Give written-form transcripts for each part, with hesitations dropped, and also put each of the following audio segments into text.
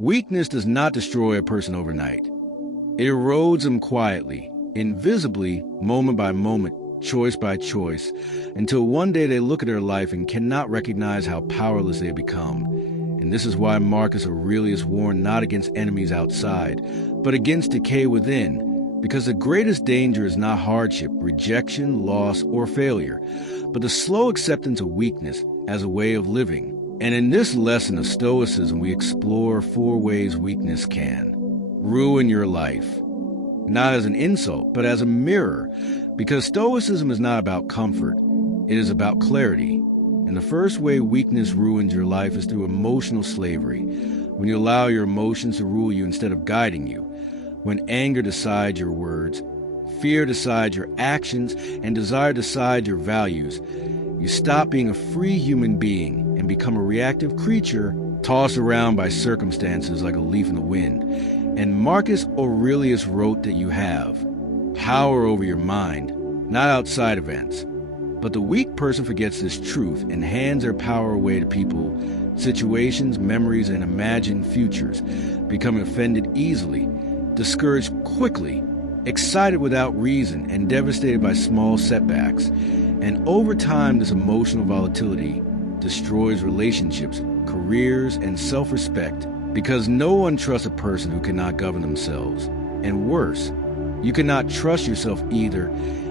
Weakness does not destroy a person overnight. It erodes them quietly, invisibly, moment by moment, choice by choice, until one day they look at their life and cannot recognize how powerless they have become. And this is why Marcus Aurelius warned not against enemies outside, but against decay within, because the greatest danger is not hardship, rejection, loss, or failure, but the slow acceptance of weakness as a way of living. And in this lesson of Stoicism, we explore 4 ways weakness can ruin your life, not as an insult, but as a mirror, because Stoicism is not about comfort, it is about clarity. And the first way weakness ruins your life is through emotional slavery, when you allow your emotions to rule you instead of guiding you, when anger decides your words, fear decides your actions, and desire decides your values. You stop being a free human being and become a reactive creature tossed around by circumstances like a leaf in the wind. And Marcus Aurelius wrote that you have power over your mind, not outside events. But the weak person forgets this truth and hands their power away to people, situations, memories, and imagined futures, becoming offended easily, discouraged quickly, excited without reason, and devastated by small setbacks. And over time, this emotional volatility destroys relationships, careers, and self-respect, because no one trusts a person who cannot govern themselves. And worse, you cannot trust yourself either.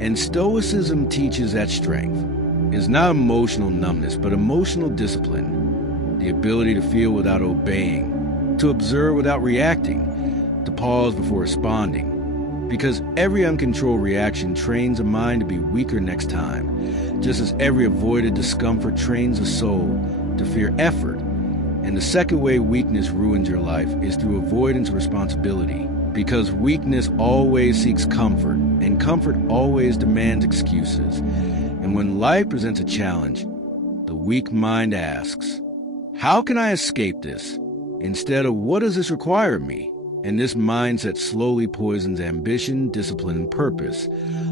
And Stoicism teaches that strength is not emotional numbness, but emotional discipline, the ability to feel without obeying, to observe without reacting, to pause before responding. Because every uncontrolled reaction trains the mind to be weaker next time, just as every avoided discomfort trains the soul to fear effort. And the second way weakness ruins your life is through avoidance of responsibility, because weakness always seeks comfort, and comfort always demands excuses. And when life presents a challenge, the weak mind asks, how can I escape this? Instead of, what does this require of me? And this mindset slowly poisons ambition, discipline, and purpose,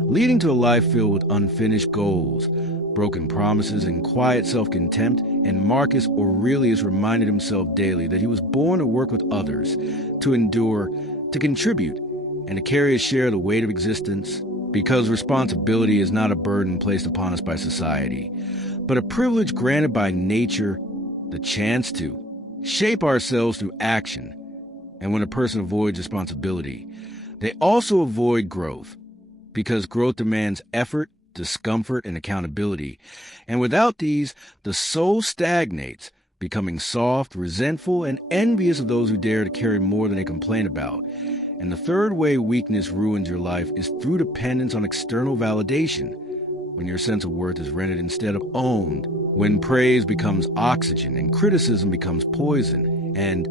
leading to a life filled with unfinished goals, broken promises, and quiet self-contempt. And Marcus Aurelius reminded himself daily that he was born to work with others, to endure, to contribute, and to carry a share of the weight of existence, because responsibility is not a burden placed upon us by society, but a privilege granted by nature, the chance to shape ourselves through action. And when a person avoids responsibility, they also avoid growth, because growth demands effort, discomfort, and accountability. And without these, the soul stagnates, becoming soft, resentful, and envious of those who dare to carry more than they complain about. And the third way weakness ruins your life is through dependence on external validation, when your sense of worth is rented instead of owned, when praise becomes oxygen and criticism becomes poison. And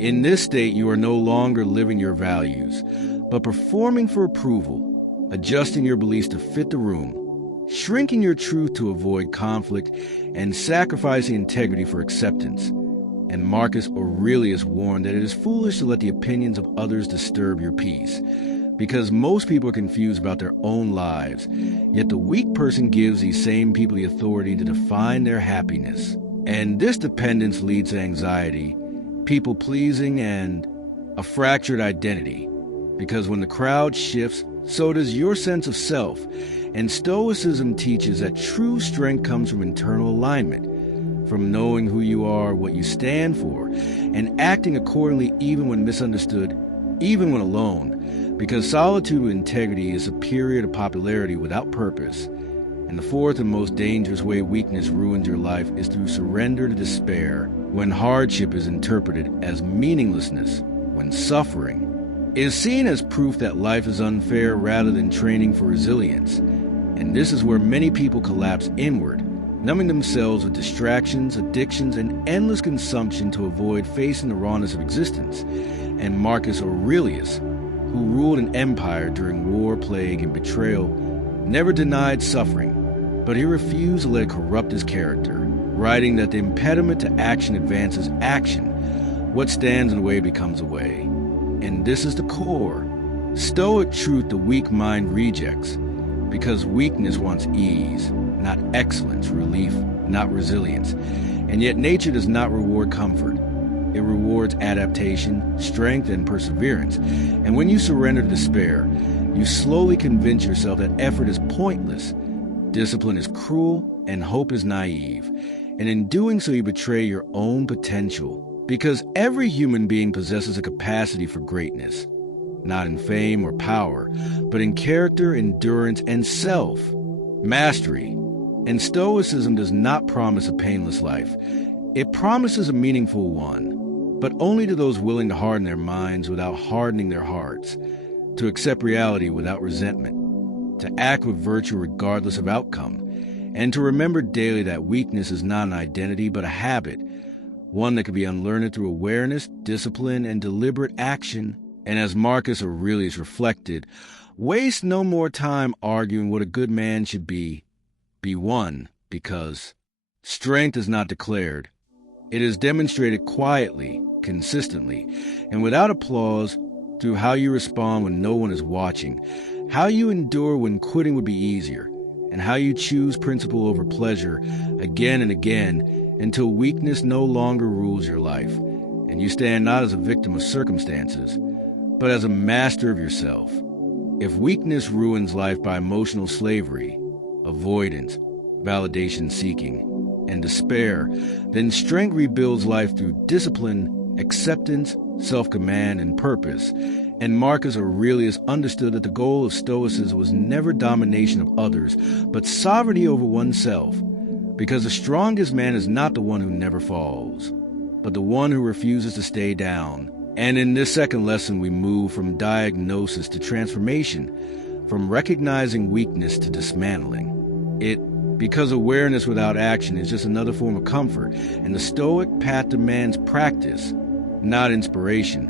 in this state, you are no longer living your values, but performing for approval, adjusting your beliefs to fit the room, shrinking your truth to avoid conflict, and sacrificing integrity for acceptance. And Marcus Aurelius warned that it is foolish to let the opinions of others disturb your peace, because most people are confused about their own lives, yet the weak person gives these same people the authority to define their happiness. And this dependence leads to anxiety, people-pleasing, and a fractured identity, because when the crowd shifts, so does your sense of self. And Stoicism teaches that true strength comes from internal alignment, from knowing who you are, what you stand for, and acting accordingly even when misunderstood, even when alone, because solitude with integrity is superior to popularity without purpose. And the fourth and most dangerous way weakness ruins your life is through surrender to despair, when hardship is interpreted as meaninglessness, when suffering is seen as proof that life is unfair rather than training for resilience. And this is where many people collapse inward, numbing themselves with distractions, addictions, and endless consumption to avoid facing the rawness of existence. And Marcus Aurelius, who ruled an empire during war, plague, and betrayal, never denied suffering, but he refused to let it corrupt his character, writing that the impediment to action advances action. What stands in the way becomes a way. And this is the core Stoic truth the weak mind rejects, because weakness wants ease, not excellence, relief, not resilience. And yet nature does not reward comfort. It it rewards adaptation, strength, and perseverance. And when you surrender to despair, you slowly convince yourself that effort is pointless, discipline is cruel, and hope is naive. And in doing so, you betray your own potential. Because every human being possesses a capacity for greatness, not in fame or power, but in character, endurance, and self-mastery. And Stoicism does not promise a painless life. It promises a meaningful one, but only to those willing to harden their minds without hardening their hearts, to accept reality without resentment, to act with virtue regardless of outcome, and to remember daily that weakness is not an identity but a habit, one that can be unlearned through awareness, discipline, and deliberate action. And as Marcus Aurelius reflected, waste no more time arguing what a good man should be. Be one, because strength is not declared. It is demonstrated quietly, consistently, and without applause through how you respond when no one is watching, how you endure when quitting would be easier, and how you choose principle over pleasure again and again until weakness no longer rules your life, and you stand not as a victim of circumstances, but as a master of yourself. If weakness ruins life by emotional slavery, avoidance, validation seeking, and despair, then strength rebuilds life through discipline, acceptance, self-command, and purpose. And Marcus Aurelius understood that the goal of Stoicism was never domination of others, but sovereignty over oneself. Because the strongest man is not the one who never falls, but the one who refuses to stay down. And in this second lesson, we move from diagnosis to transformation, from recognizing weakness to dismantling it, because awareness without action is just another form of comfort, and the Stoic path demands practice, not inspiration.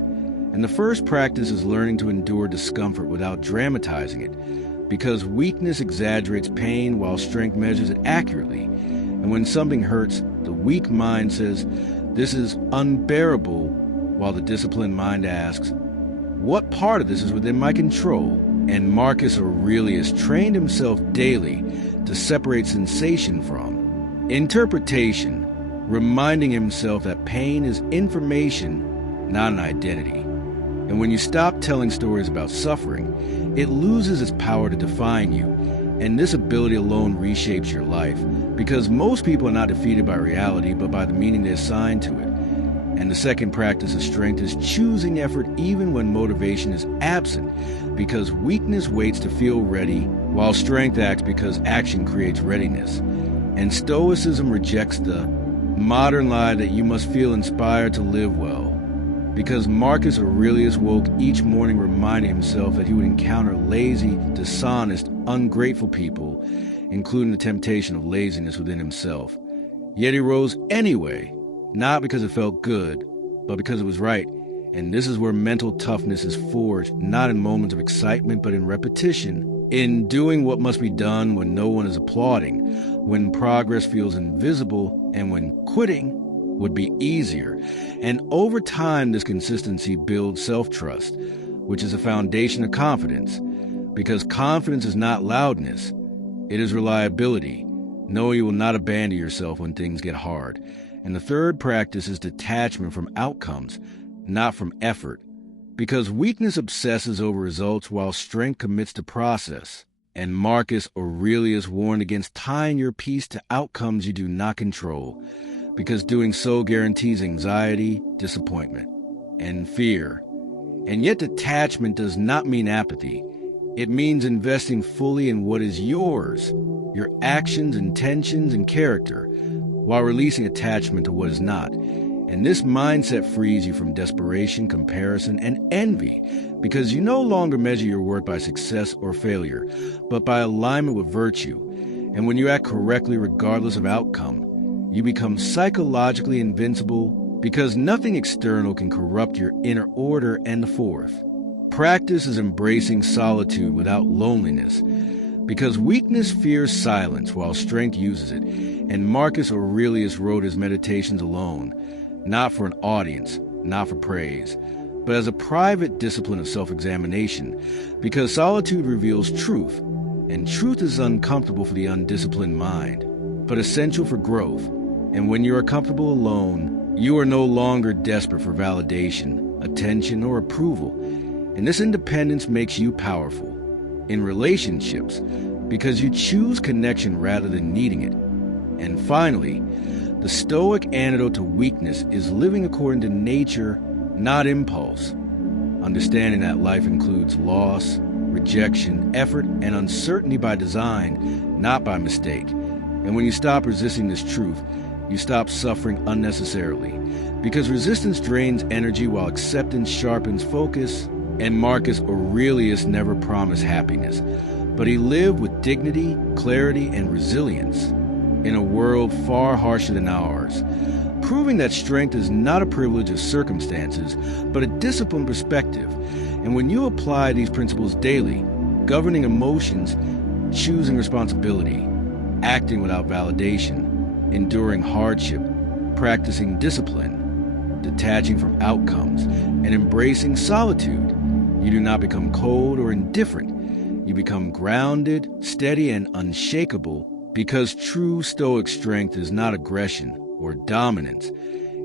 And the first practice is learning to endure discomfort without dramatizing it, because weakness exaggerates pain while strength measures it accurately. And when something hurts, the weak mind says, "This is unbearable," while the disciplined mind asks, "What part of this is within my control?" And Marcus Aurelius trained himself daily to separate sensation from interpretation, reminding himself that pain is information, not an identity. And when you stop telling stories about suffering, it loses its power to define you, and this ability alone reshapes your life, because most people are not defeated by reality, but by the meaning they assign to it. And the second practice of strength is choosing effort even when motivation is absent, because weakness waits to feel ready, while strength acts because action creates readiness. And Stoicism rejects the modern lie that you must feel inspired to live well, because Marcus Aurelius woke each morning reminding himself that he would encounter lazy, dishonest, ungrateful people, including the temptation of laziness within himself. Yet he rose anyway, not because it felt good, but because it was right. And this is where mental toughness is forged, not in moments of excitement, but in repetition, in doing what must be done when no one is applauding, when progress feels invisible, and when quitting would be easier. And over time, this consistency builds self-trust, which is a foundation of confidence, because confidence is not loudness, it is reliability, knowing you will not abandon yourself when things get hard. And the third practice is detachment from outcomes, not from effort, because weakness obsesses over results while strength commits to process. And Marcus Aurelius warned against tying your peace to outcomes you do not control, because doing so guarantees anxiety, disappointment, and fear. And yet detachment does not mean apathy. It means investing fully in what is yours, your actions, intentions, and character, while releasing attachment to what is not. And this mindset frees you from desperation, comparison, and envy, because you no longer measure your worth by success or failure, but by alignment with virtue. And when you act correctly regardless of outcome, you become psychologically invincible, because nothing external can corrupt your inner order. And the fourth practice is embracing solitude without loneliness, because weakness fears silence while strength uses it. And Marcus Aurelius wrote his meditations alone, not for an audience, not for praise, but as a private discipline of self-examination, because solitude reveals truth, and truth is uncomfortable for the undisciplined mind, but essential for growth. And when you are comfortable alone, You are no longer desperate for validation, attention, or approval, and this independence makes you powerful in relationships because you choose connection rather than needing it. And finally, the Stoic antidote to weakness is living according to nature, not impulse. Understanding that life includes loss, rejection, effort, and uncertainty by design, not by mistake. And when you stop resisting this truth, you stop suffering unnecessarily, because resistance drains energy while acceptance sharpens focus. And Marcus Aurelius never promised happiness, but he lived with dignity, clarity, and resilience in a world far harsher than ours, proving that strength is not a privilege of circumstances, but a disciplined perspective. And when you apply these principles daily, governing emotions, choosing responsibility, acting without validation, enduring hardship, practicing discipline, detaching from outcomes, and embracing solitude, you do not become cold or indifferent. You become grounded, steady, and unshakable, because true Stoic strength is not aggression or dominance.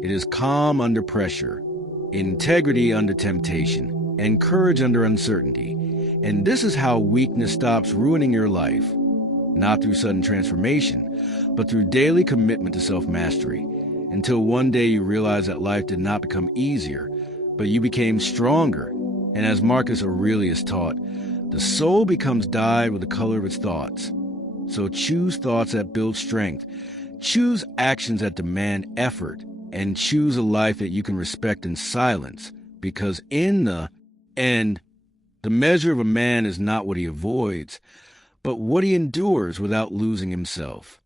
It is calm under pressure, integrity under temptation, and courage under uncertainty. And this is how weakness stops ruining your life, not through sudden transformation, but through daily commitment to self-mastery, until one day you realize that life did not become easier, but you became stronger. And as Marcus Aurelius taught, the soul becomes dyed with the color of its thoughts. So choose thoughts that build strength, choose actions that demand effort, and choose a life that you can respect in silence, because in the end, the measure of a man is not what he avoids, but what he endures without losing himself.